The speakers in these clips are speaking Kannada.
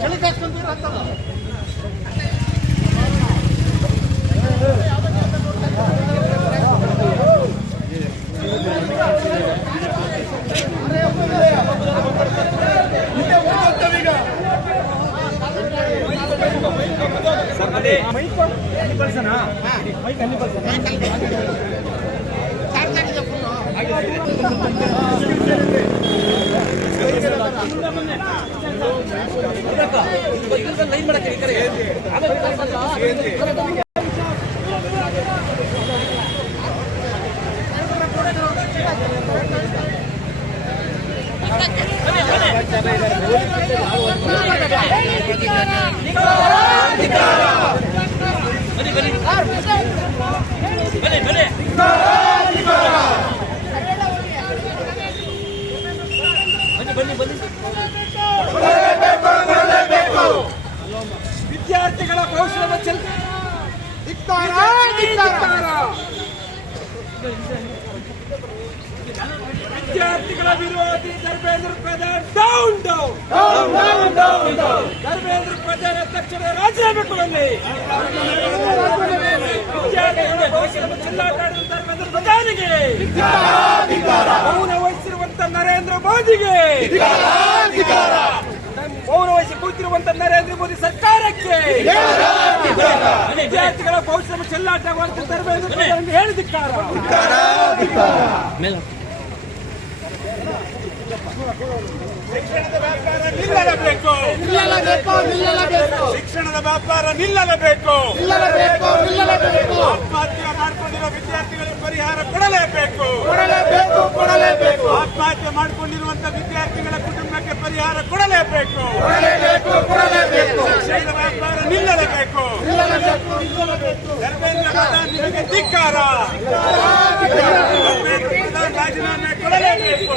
ಚಳಿ ಕಾಸ್ಕೊಂತೀರ ಲೈನ್ ಮಾಡಕ್ಕೆ ವಿದ್ಯಾರ್ಥಿಗಳ ಕೌಶಲ್ಯ ವಿದ್ಯಾರ್ಥಿಗಳ ವಿರೋಧಿ ಧರ್ಮೇಂದ್ರ ಪ್ರಧಾನ್ ಡೌನ್ ಡೌನ್ ಧರ್ಮೇಂದ್ರ ಪ್ರಧಾನ್ ತಕ್ಷಣ ರಾಜೀನಾಮೆ ಕೊಡಲಿ. ವಿದ್ಯಾರ್ಥಿಗಳ ಕೌಶಲ್ಯ ಚೆಲ್ಲಾಟಾಡಿದ ಧರ್ಮೇಂದ್ರ ಪ್ರಧಾನಿಗೆ, ಮೌನ ವಹಿಸಿರುವಂತ ನರೇಂದ್ರ ಮೋದಿಗೆ, ಮೌನ ವಹಿಸಿ ಕೂತಿರುವಂತ ನರೇಂದ್ರ ಮೋದಿ ಸರ್ಕಾರಕ್ಕೆ, ವಿದ್ಯಾರ್ಥಿಗಳ ಕೌಶಲ್ಯ ಚೆಲ್ಲಾಟವಾದ ಧರ್ಮೇಂದ್ರ ಪ್ರಧಾನಿಗೆ ಹೇಳಿದಿಕ್ಕಾರ. ಶಿಕ್ಷಣದ ವ್ಯಾಪಾರ ನಿಲ್ಲಲೇಬೇಕು, ಶಿಕ್ಷಣದ ವ್ಯಾಪಾರ ನಿಲ್ಲಲೇಬೇಕು, ಆತ್ಮಹತ್ಯೆ ಮಾಡಿಕೊಂಡಿರುವ ವಿದ್ಯಾರ್ಥಿಗಳಿಗೆ ಪರಿಹಾರ ಕೊಡಲೇಬೇಕು, ಆತ್ಮಹತ್ಯೆ ಮಾಡಿಕೊಂಡಿರುವಂತಹ ವಿದ್ಯಾರ್ಥಿಗಳ ಕುಟುಂಬಕ್ಕೆ ಪರಿಹಾರ ಕೊಡಲೇಬೇಕು, ಶಿಕ್ಷಣದ ವ್ಯಾಪಾರ ನಿಲ್ಲಲೇಬೇಕು. ಧರ್ಮೇಂದ್ರ ಪ್ರಧಾನ್ ನಿಮಗೆ ಧಿಕ್ಕಾರ, ಧರ್ಮೇಂದ್ರ ಪ್ರಧಾನ್ ರಾಜೀನಾಮೆ ಕೊಡಲೇಬೇಕು.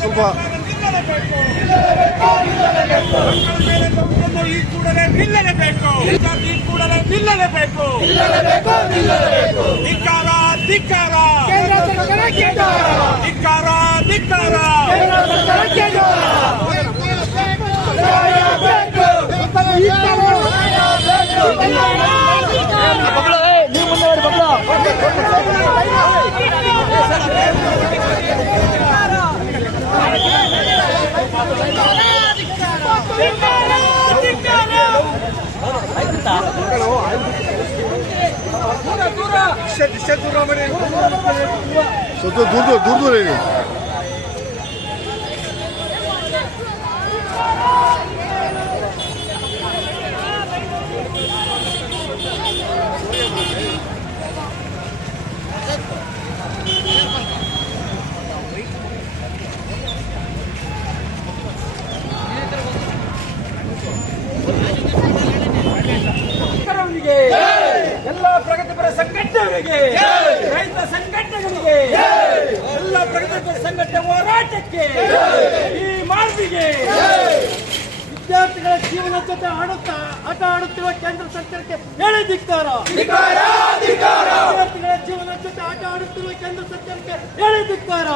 ಸ್ವಲ್ಪ ಈ ಕೂಡಲೇ ನಿಲ್ಲಲೇಬೇಕು, ಈ ಕೂಡಲೇ ನಿಲ್ಲಲೇಬೇಕು. ಧಿಕ್ಕಾರ ಧಿಕ್ಕಾರ ಧಿಕ್ಕಾರ ಧಿಕ್ಕಾರ. ದೂರ ಹೇಳಿ. ಎಲ್ಲ ಪ್ರಗತಿಪರ ಸಂಘಟನೆಗಳಿಗೆ, ರೈತ ಸಂಘಟನೆಗಳಿಗೆ, ಎಲ್ಲ ಪ್ರಗತಿಪರ ಸಂಘಟನೆ ಹೋರಾಟಕ್ಕೆ, ಈ ಮಾರ್ಬಿಗೆ ವಿದ್ಯಾರ್ಥಿಗಳ ಜೀವನ ಜೊತೆ ಆಟ ಆಡುತ್ತಿರುವ ಕೇಂದ್ರ ಸರ್ಕಾರಕ್ಕೆ ಹೇಳಿ ಧಿಕ್ಕಾರ. ವಿದ್ಯಾರ್ಥಿಗಳ ಜೀವನ ಜೊತೆ ಆಟ ಆಡುತ್ತಿರುವ ಕೇಂದ್ರ ಸರ್ಕಾರಕ್ಕೆ ಹೇಳಿ ಧಿಕ್ಕಾರ.